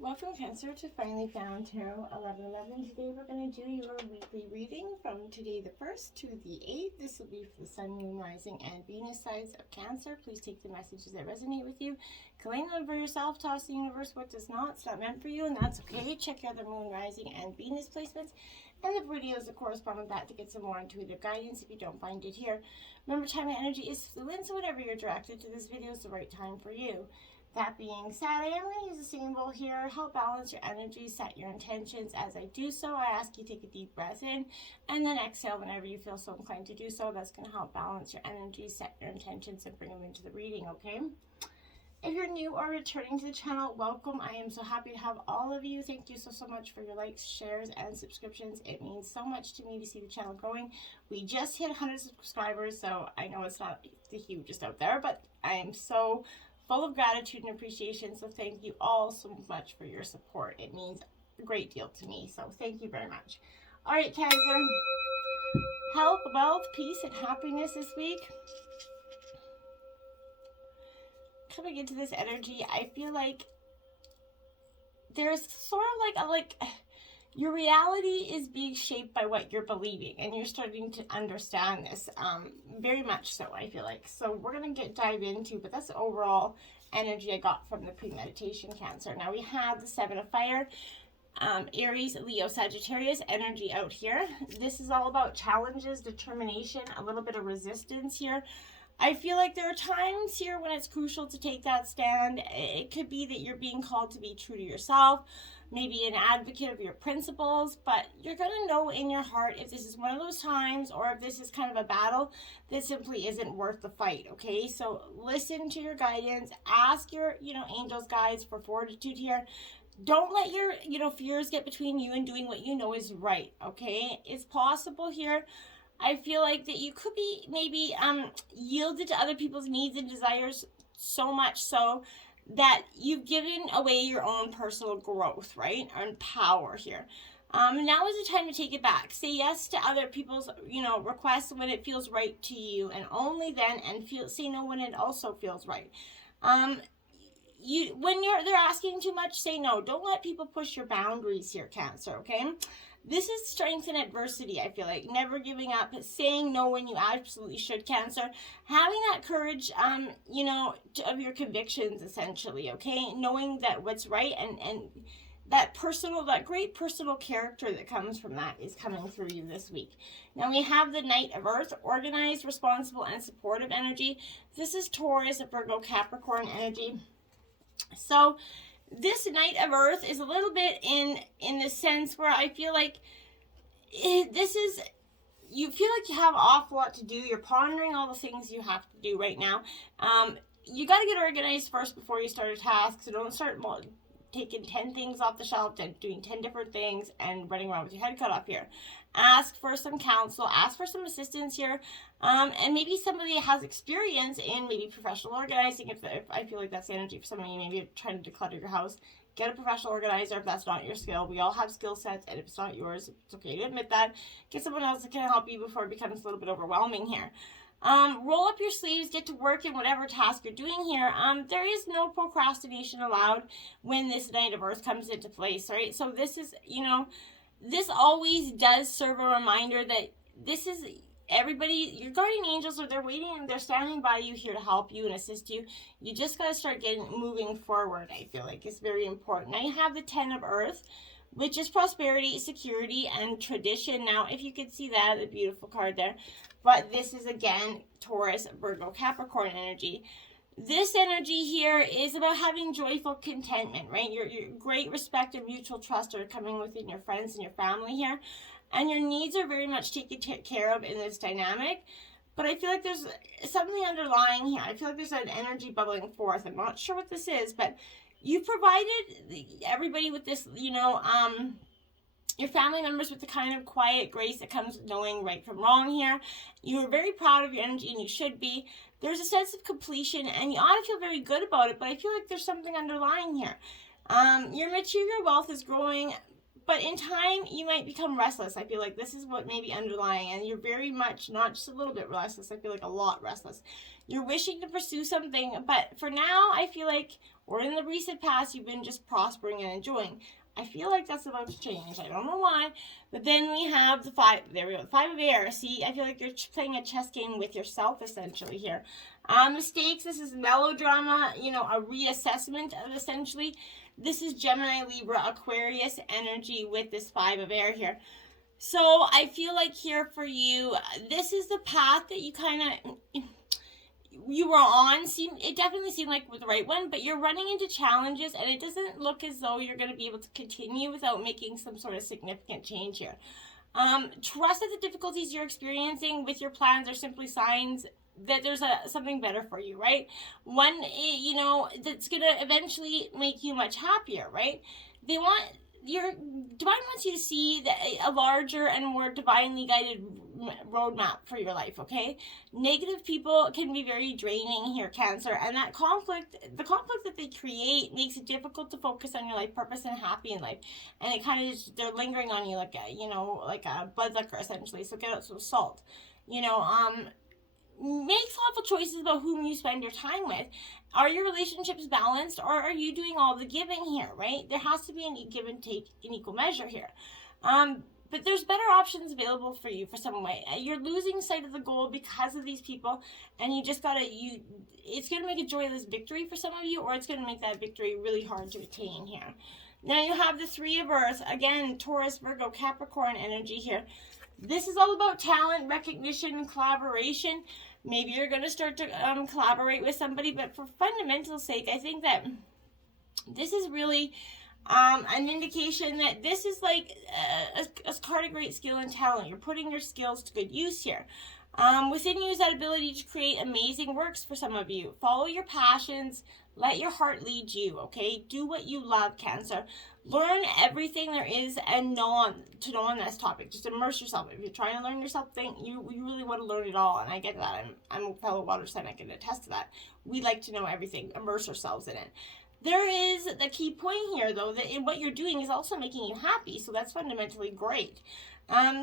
Welcome, Cancer, to Finally Found Tarot 1111. Today we're going to do your weekly reading from today the 1st to the 8th. This will be for the Sun, Moon, Rising, and Venus sides of Cancer. Please take the messages that resonate with you. Claim them for yourself. Toss the universe what does not. It's not meant for you, and that's okay. Check out the Moon, Rising, and Venus placements and the videos that correspond with that to get some more intuitive guidance if you don't find it here. Remember, time and energy is fluid, so whatever you're directed to, this video is the right time for you. That being said, I am going to use a symbol here, help balance your energy, set your intentions. As I do so, I ask you to take a deep breath in and then exhale whenever you feel so inclined to do so. That's going to help balance your energy, set your intentions, and bring them into the reading, okay? If you're new or returning to the channel, welcome. I am so happy to have all of you. Thank you so much for your likes, shares, and subscriptions. It means so much to me to see the channel growing. We just hit 100 subscribers, so I know it's not the hugest out there, but I am so full of gratitude and appreciation, so thank you all so much for your support. It means a great deal to me, so thank you very much. All right, Cancer. Health, wealth, peace, and happiness this week. Coming into this energy, I feel like there's sort of like your reality is being shaped by what you're believing, and you're starting to understand this very much so, I feel like. So we're going to dive into, but that's the overall energy I got from the pre-meditation, Cancer. Now we have the Seven of Fire, Aries, Leo, Sagittarius energy out here. This is all about challenges, determination, a little bit of resistance here. I feel like there are times here when it's crucial to take that stand. It could be that you're being called to be true to yourself, maybe an advocate of your principles, but you're going to know in your heart if this is one of those times or if this is kind of a battle that simply isn't worth the fight, okay? So listen to your guidance, ask your, angels, guides for fortitude here. Don't let your, fears get between you and doing what you know is right, okay? It's possible here. I feel like that you could be maybe yielded to other people's needs and desires so much so that you've given away your own personal growth, right? And power here. Now is the time to take it back. Say yes to other people's, requests when it feels right to you, and only then, and say no when it also feels right. When they're asking too much, say no. Don't let people push your boundaries here, Cancer, okay? This is strength in adversity, I feel like. Never giving up, saying no when you absolutely should, Cancer. Having that courage, of your convictions, essentially, okay? Knowing that what's right and that great personal character that comes from that is coming through you this week. Now we have the Knight of Earth, organized, responsible, and supportive energy. This is Taurus, Virgo, Capricorn energy. So this Knight of Earth is a little bit in the sense where I feel like you feel like you have an awful lot to do. You're pondering all the things you have to do right now. You got to get organized first before you start a task. So don't start taking 10 things off the shelf, doing 10 different things and running around with your head cut off here. Ask for some counsel, ask for some assistance here, and maybe somebody has experience in maybe professional organizing. If I feel like that's the energy for some of you, maybe you're trying to declutter your house, get a professional organizer if that's not your skill. We all have skill sets, and if it's not yours, it's okay to admit that. Get someone else that can help you before it becomes a little bit overwhelming here. Roll up your sleeves, get to work in whatever task you're doing here. There is no procrastination allowed when this Knight of Earth comes into place, right? So this is, this always does serve a reminder that this is everybody, your guardian angels they're waiting and they're standing by you here to help you and assist you. You just got to start moving forward, I feel like. It's very important. Now you have the 10 of Earth, which is prosperity, security, and tradition. Now, if you could see that, a beautiful card there. But this is, again, Taurus, Virgo, Capricorn energy. This energy here is about having joyful contentment, right? Your great respect and mutual trust are coming within your friends and your family here. And your needs are very much taken care of in this dynamic. But I feel like there's something underlying here. I feel like there's an energy bubbling forth. I'm not sure what this is, but you provided everybody with this, your family members with the kind of quiet grace that comes with knowing right from wrong here. You're very proud of your energy, and you should be. There's a sense of completion, and you ought to feel very good about it, but I feel like there's something underlying here. Your material wealth is growing, But in time, you might become restless. I feel like this is what may be underlying, and you're very much, not just a little bit restless, I feel like a lot restless. You're wishing to pursue something, but for now, I feel like, or in the recent past, you've been just prospering and enjoying. I feel like that's about to change. I don't know why. But then we have the five. There we go. The 5 of air. See, I feel like you're playing a chess game with yourself, essentially, here. Mistakes. This is melodrama, you know, a reassessment of, essentially. This is Gemini, Libra, Aquarius energy with this 5 of air here. So I feel like here for you, this is the path that you kind of, you were on. It definitely seemed like the right one, but you're running into challenges, and it doesn't look as though you're going to be able to continue without making some sort of significant change here. Trust that the difficulties you're experiencing with your plans are simply signs that there's something better for you, right? One, you know, that's going to eventually make you much happier, right? Your divine wants you to see a larger and more divinely guided roadmap for your life, okay? Negative people can be very draining here, Cancer, and that the conflict that they create makes it difficult to focus on your life purpose and happy in life. And it kind of just, they're lingering on you like a blood liquor, essentially. So get out some salt. You know, make thoughtful choices about whom you spend your time with. Are your relationships balanced, or are you doing all the giving here, right? There has to be a give and take in equal measure here. But there's better options available for you for some way. You're losing sight of the goal because of these people, and you just it's going to make a joyless victory for some of you, or it's going to make that victory really hard to attain here. Now you have the 3 of Earth, again, Taurus, Virgo, Capricorn energy here. This is all about talent, recognition, and collaboration. Maybe you're going to start to collaborate with somebody, but for fundamental sake, I think that this is really an indication that this is like a card of great skill and talent. You're putting your skills to good use here. Within you is that ability to create amazing works for some of you. Follow your passions. Let your heart lead you, okay? Do what you love, Cancer. Learn everything there is to know on this topic. Just immerse yourself. If you're trying to learn yourself, you really want to learn it all, and I get that. I'm a fellow water sign. I can attest to that. We like to know everything. Immerse ourselves in it. There is the key point here, though, that in what you're doing is also making you happy, so that's fundamentally great.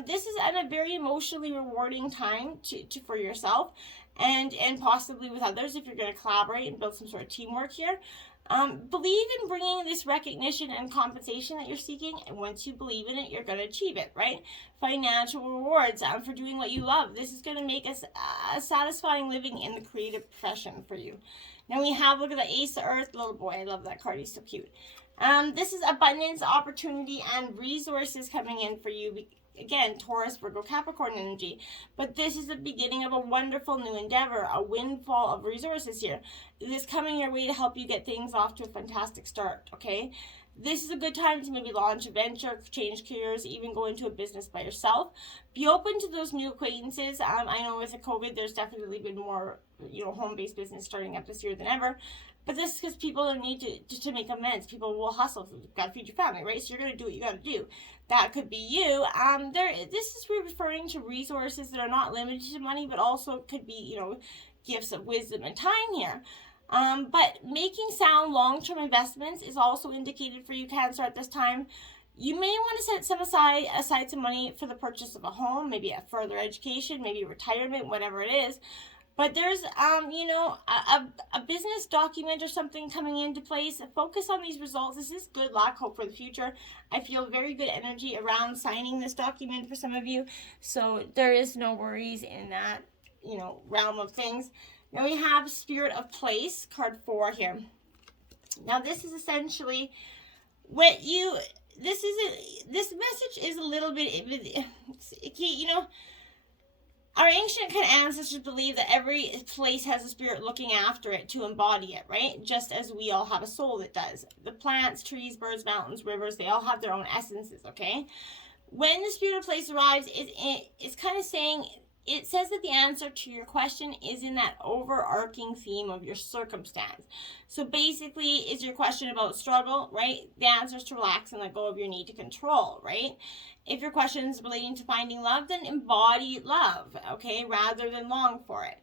This is at a very emotionally rewarding time for yourself and possibly with others if you're going to collaborate and build some sort of teamwork here. Believe in bringing this recognition and compensation that you're seeking, and once you believe in it, you're going to achieve it, right? Financial rewards for doing what you love. This is going to make us a satisfying living in the creative profession for you. Now we have, look at the Ace of Earth, little boy. I love that card. He's so cute. This is abundance, opportunity, and resources coming in for you. Again, Taurus, Virgo, Capricorn energy. But this is the beginning of a wonderful new endeavor, a windfall of resources here. This coming your way to help you get things off to a fantastic start, okay? This is a good time to maybe launch a venture, change careers, even go into a business by yourself. Be open to those new acquaintances. I know with the COVID, there's definitely been more, home-based business starting up this year than ever. But this is because people need to make amends. People will hustle. You've got to feed your family, right? So you're going to do what you got to do. That could be you. This is referring to resources that are not limited to money, but also could be, gifts of wisdom and time here. But making sound long-term investments is also indicated for you, Cancer, at this time. You may want to set aside some money for the purchase of a home, maybe a further education, maybe retirement, whatever it is. But there's, a business document or something coming into place. Focus on these results. This is good luck, hope for the future. I feel very good energy around signing this document for some of you. So there is no worries in that, realm of things. Now we have Spirit of Place, card 4 here. Now this is essentially this message is a little bit, our ancient ancestors believe that every place has a spirit looking after it to embody it, right? Just as we all have a soul that does. The plants, trees, birds, mountains, rivers, they all have their own essences, okay? When the Spirit of Place arrives, it's kind of saying, it says that the answer to your question is in that overarching theme of your circumstance. So basically, is your question about struggle, right? The answer is to relax and let go of your need to control, right? If your question is relating to finding love, then embody love, okay, rather than long for it.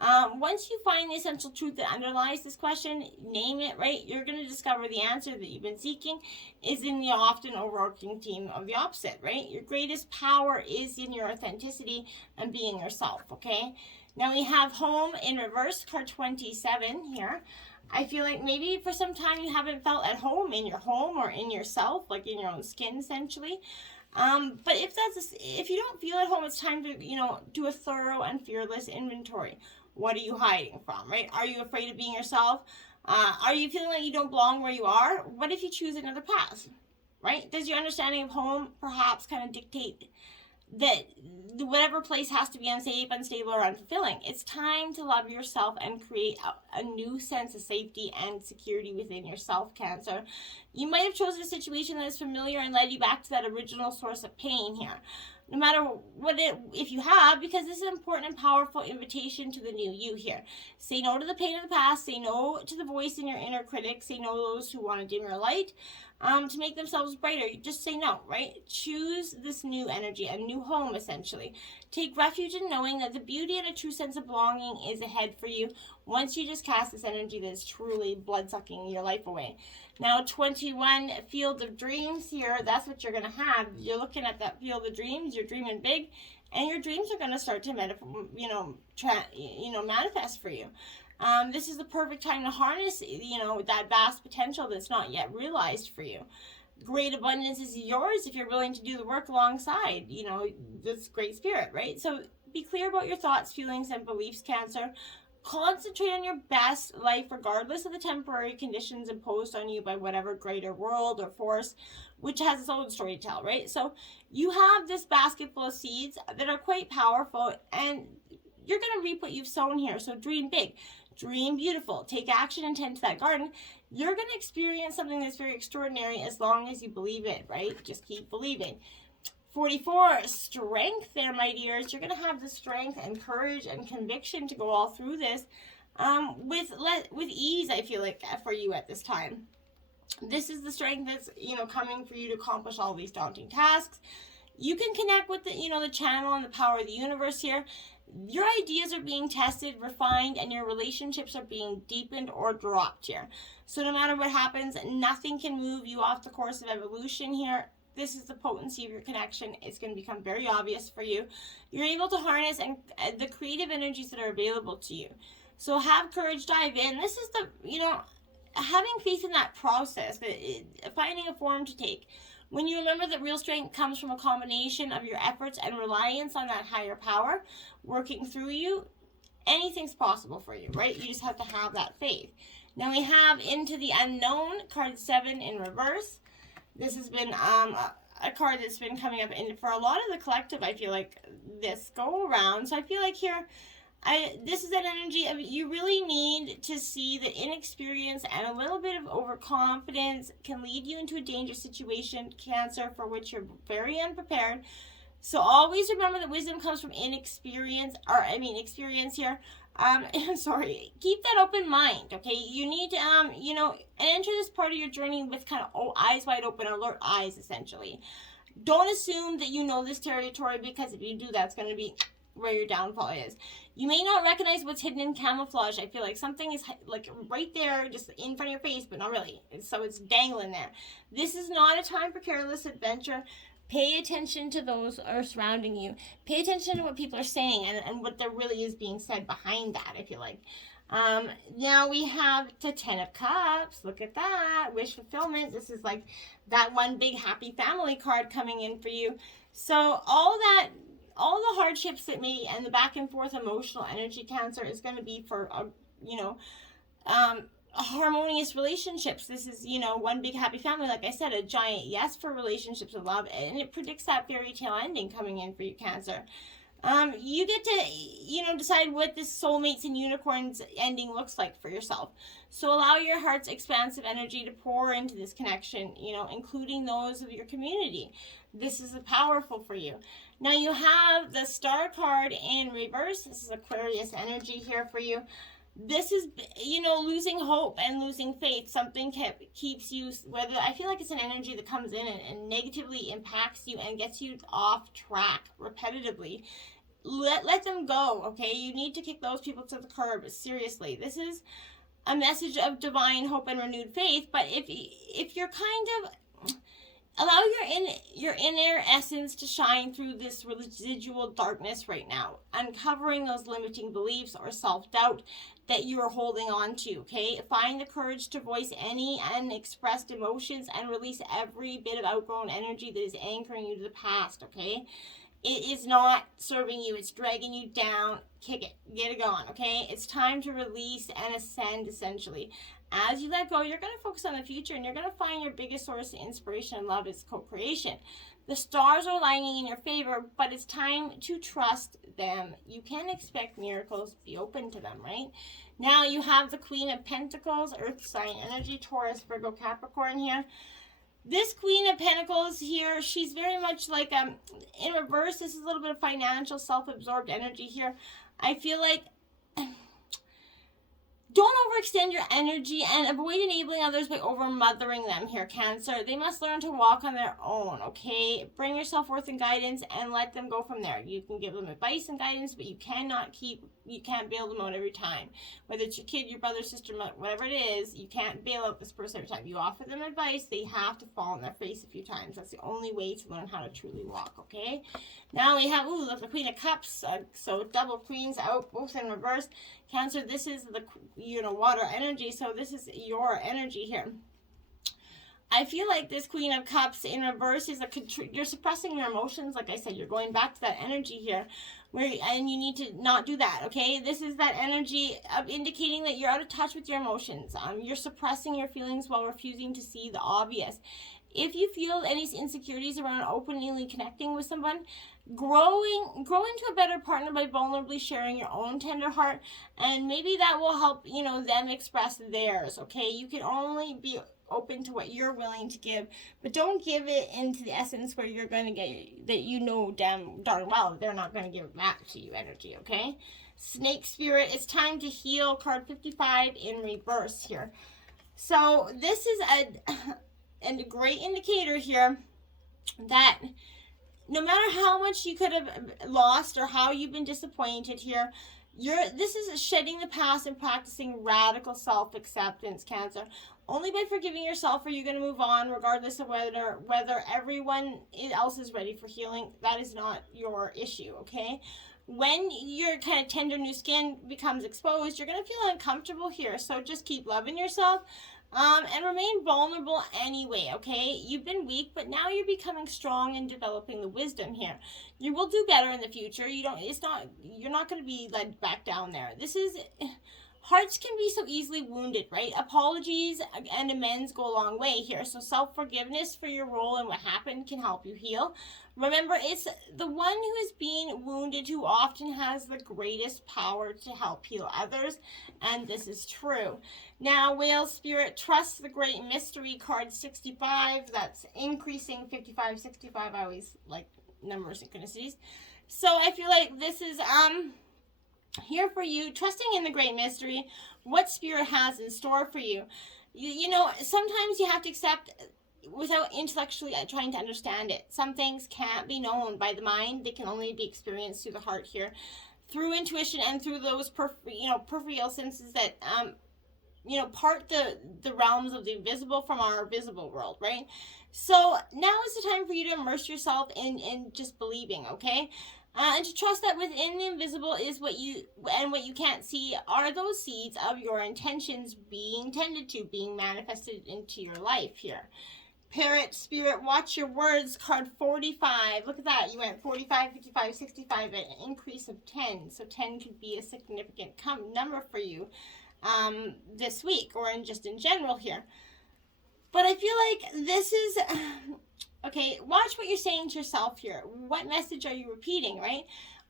Once you find the essential truth that underlies this question, name it, right? You're going to discover the answer that you've been seeking is in the often overarching theme of the opposite, right? Your greatest power is in your authenticity and being yourself, okay? Now we have home in reverse, card 27 here. I feel like maybe for some time you haven't felt at home in your home or in yourself, like in your own skin, essentially. But if you don't feel at home, it's time to, do a thorough and fearless inventory. What are you hiding from, right? Are you afraid of being yourself? Are you feeling like you don't belong where you are? What if you choose another path, right? Does your understanding of home perhaps kind of dictate that whatever place has to be unsafe, unstable, or unfulfilling? It's time to love yourself and create a new sense of safety and security within yourself, Cancer. You might have chosen a situation that is familiar and led you back to that original source of pain here. No matter if you have, because this is an important and powerful invitation to the new you here. Say no to the pain of the past. Say no to the voice in your inner critic. Say no to those who want to dim your light to make themselves brighter. You just say no, right? Choose this new energy, a new home, essentially. Take refuge in knowing that the beauty and a true sense of belonging is ahead for you once you just cast this energy that is truly blood-sucking your life away. Now, 21, Field of Dreams here, that's what you're going to have. You're looking at that Field of Dreams, you're dreaming big, and your dreams are going to start to manifest for you. This is the perfect time to harness, that vast potential that's not yet realized for you. Great abundance is yours if you're willing to do the work alongside, this great spirit, right? So be clear about your thoughts, feelings, and beliefs, Cancer. Concentrate on your best life regardless of the temporary conditions imposed on you by whatever greater world or force, which has its own story to tell, right? So you have this basket full of seeds that are quite powerful, and you're going to reap what you've sown here. So dream big, dream beautiful, take action and tend to that garden. You're going to experience something that's very extraordinary as long as you believe it, right? Just keep believing. 44, strength there, my dears. You're going to have the strength and courage and conviction to go all through this with ease, I feel like, for you at this time. This is the strength that's, coming for you to accomplish all these daunting tasks. You can connect with the channel and the power of the universe here. Your ideas are being tested, refined, and your relationships are being deepened or dropped here. So no matter what happens, nothing can move you off the course of evolution here. This is the potency of your connection. It's going to become very obvious for you. You're able to harness the creative energies that are available to you. So have courage, dive in. This is having faith in that process, finding a form to take. When you remember that real strength comes from a combination of your efforts and reliance on that higher power working through you, anything's possible for you, right? You just have to have that faith. Now we have Into the Unknown, card 7 in reverse. This has been a card that's been coming up for a lot of the collective, I feel like, this go around. So I feel like here, this is that energy of you really need to see that inexperience and a little bit of overconfidence can lead you into a dangerous situation, Cancer, for which you're very unprepared. So always remember that wisdom comes from experience here. Keep that open mind, okay? You need to, enter this part of your journey with kind of eyes wide open, alert eyes, essentially. Don't assume that you know this territory, because if you do, that's going to be where your downfall is. You may not recognize what's hidden in camouflage. I feel like something is like right there, just in front of your face, but not really. So it's dangling there. This is not a time for careless adventure. Pay attention to those who are surrounding you. Pay attention to what people are saying and what there really is being said behind that, I feel like. Now we have the 10 of Cups. Look at that. Wish fulfillment. This is like that one big happy family card coming in for you. So all the hardships and the back and forth emotional energy, Cancer, is going to be for, harmonious relationships. This is, one big happy family. Like I said, a giant yes for relationships and love, and it predicts that fairy tale ending coming in for you, Cancer. You get to, decide what this soulmates and unicorns ending looks like for yourself. So allow your heart's expansive energy to pour into this connection, including those of your community. This is powerful for you. Now you have the Star card in reverse. This is Aquarius energy here for you. This is, losing hope and losing faith. Something keeps you, whether I feel like it's an energy that comes in and negatively impacts you and gets you off track repetitively. let them go, okay? You need to kick those people to the curb, seriously. This is a message of divine hope and renewed faith, but if you're kind of allow your inner essence to shine through this residual darkness right now, uncovering those limiting beliefs or self-doubt that you are holding on to, okay? Find the courage to voice any unexpressed emotions and release every bit of outgrown energy that is anchoring you to the past, okay? It is not serving you. It's dragging you down. Kick it. Get it going, okay? It's time to release and ascend, essentially. As you let go, you're going to focus on the future, and you're going to find your biggest source of inspiration and love is co-creation. The stars are aligning in your favor, but it's time to trust them. You can expect miracles. Be open to them, right? Now you have the Queen of Pentacles, Earth sign energy, Taurus, Virgo, Capricorn here. This Queen of Pentacles here, she's very much like, in reverse, this is a little bit of financial, self-absorbed energy here. I feel like, don't overextend your energy and avoid enabling others by over-mothering them here, Cancer. They must learn to walk on their own, okay? Bring your self-worth and guidance and let them go from there. You can give them advice and guidance, but you can't bail them out every time. Whether it's your kid, your brother, sister, whatever it is, you can't bail out this person every time. You offer them advice, they have to fall on their face a few times. That's the only way to learn how to truly walk, okay? Now we have, the Queen of Cups, so double queens out, both in reverse. Cancer, this is the, water energy, so this is your energy here. I feel like this Queen of Cups in reverse is you're suppressing your emotions. Like I said, you're going back to that energy here, and you need to not do that, okay? This is that energy of indicating that you're out of touch with your emotions. You're suppressing your feelings while refusing to see the obvious. If you feel any insecurities around openly connecting with someone, grow into a better partner by vulnerably sharing your own tender heart, and maybe that will help, them express theirs, okay? You can only be open to what you're willing to give, but don't give it into the essence where you're going to get that darn well they're not going to give it back to you energy, okay? Snake spirit, it's time to heal, card 55 in reverse here. So this is a great indicator here that no matter how much you could have lost or how you've been disappointed here, this is shedding the past and practicing radical self-acceptance, Cancer. Only by forgiving yourself are you going to move on, regardless of whether everyone else is ready for healing. That is not your issue, okay? When your kind of tender new skin becomes exposed, you're going to feel uncomfortable here. So just keep loving yourself. And remain vulnerable anyway, okay? You've been weak, but now you're becoming strong and developing the wisdom here. You will do better in the future. You're not going to be led back down there. Hearts can be so easily wounded, right? Apologies and amends go a long way here. So self-forgiveness for your role in what happened can help you heal. Remember, it's the one who is being wounded who often has the greatest power to help heal others, and this is true. Now, Whale Spirit, trust the great mystery, card 65. That's increasing 55, 65. I always like number synchronicities. So I feel like this is here for you, trusting in the great mystery, what Spirit has in store for you. Sometimes you have to accept without intellectually trying to understand it. Some things can't be known by the mind. They can only be experienced through the heart here, through intuition and through those peripheral senses that part the realms of the invisible from our visible world, right? So now is the time for you to immerse yourself in just believing, okay? And to trust that within the invisible is what you can't see are those seeds of your intentions being tended to, being manifested into your life here. Parrot Spirit, watch your words, card 45. Look at that. You went 45, 55, 65, an increase of 10. So 10 could be a significant number for you this week or just in general here. But I feel like this is... Okay, watch what you're saying to yourself here. What message are you repeating, right?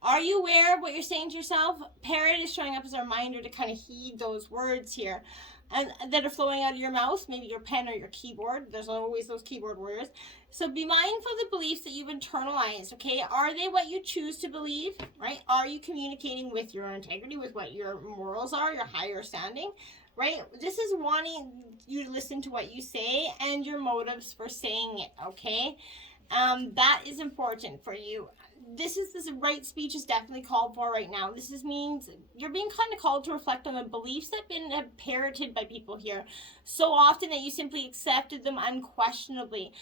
Are you aware of what you're saying to yourself? Parrot is showing up as a reminder to kind of heed those words here and that are flowing out of your mouth, maybe your pen or your keyboard. There's always those keyboard warriors. So be mindful of the beliefs that you've internalized, okay? Are they what you choose to believe, right? Are you communicating with your integrity, with what your morals are, your higher standing? Right? This is wanting you to listen to what you say and your motives for saying it, okay? That is important for you. This right speech is definitely called for right now. Means you're being kind of called to reflect on the beliefs that have been parroted by people here so often that you simply accepted them unquestionably.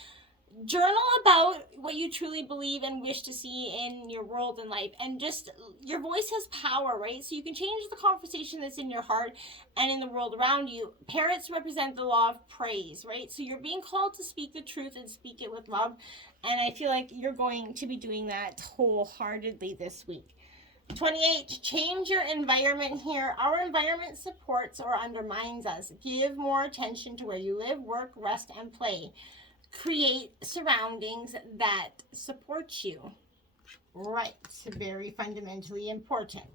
Journal about what you truly believe and wish to see in your world and life, and just your voice has power, right? So you can change the conversation that's in your heart and in the world around you. Parrots represent the law of praise, right? So you're being called to speak the truth and speak it with love, and I feel like you're going to be doing that wholeheartedly this week. 28, change your environment here. Our environment supports or undermines us. Give more attention to where you live, work, rest, and play. Create surroundings that support you. Right, very fundamentally important.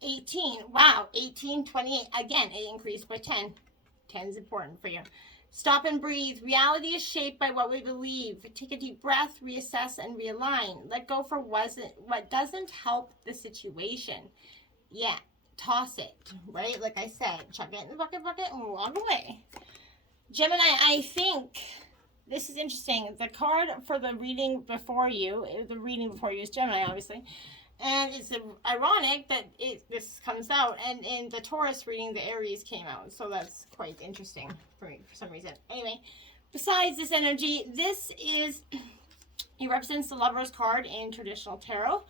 18, wow, 18, 28, again, it increased by 10. 10 is important for you. Stop and breathe. Reality is shaped by what we believe. Take a deep breath, reassess, and realign. Let go for what doesn't help the situation. Yeah, toss it, right? Like I said, chuck it in the bucket, and walk away. Gemini, I think this is interesting. The card for the reading before you is Gemini, obviously. And it's ironic that this comes out, and in the Taurus reading, the Aries came out. So that's quite interesting for me for some reason. Anyway, besides this energy, it represents the Lover's card in traditional tarot.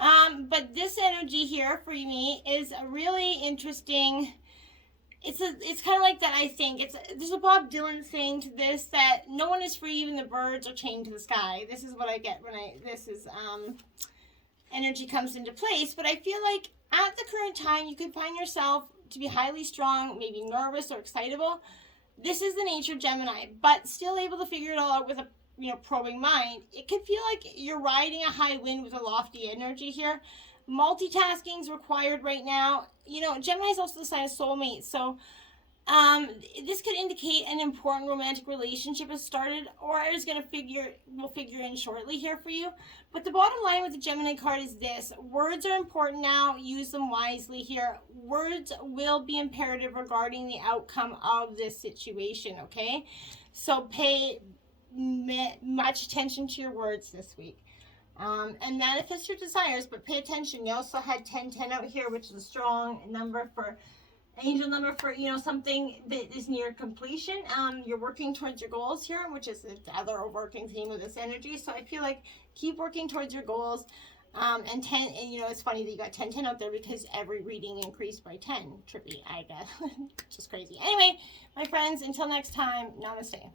But this energy here for me is a really interesting. It's kind of like that. I think there's a Bob Dylan saying to this, that no one is free, even the birds are chained to the sky. This is what I get when energy comes into place. But I feel like at the current time, you could find yourself to be highly strong, maybe nervous or excitable. This is the nature of Gemini, but still able to figure it all out with a probing mind. It could feel like you're riding a high wind with a lofty energy here. Multitasking is required right now. Gemini is also the sign of soulmate, so this could indicate an important romantic relationship has started, or is going to will figure in shortly here for you. But the bottom line with the Gemini card is this: words are important now. Use them wisely here. Words will be imperative regarding the outcome of this situation. Okay, so pay much attention to your words this week. And manifest your desires, but pay attention. You also had 1010 out here, which is a strong number for angel number for something that is near completion. You're working towards your goals here, which is the other overarching theme of this energy. So I feel like keep working towards your goals. And 10, and it's funny that you got 1010 out there, because every reading increased by 10. Trippy, I guess. Just crazy. Anyway, my friends, until next time, namaste.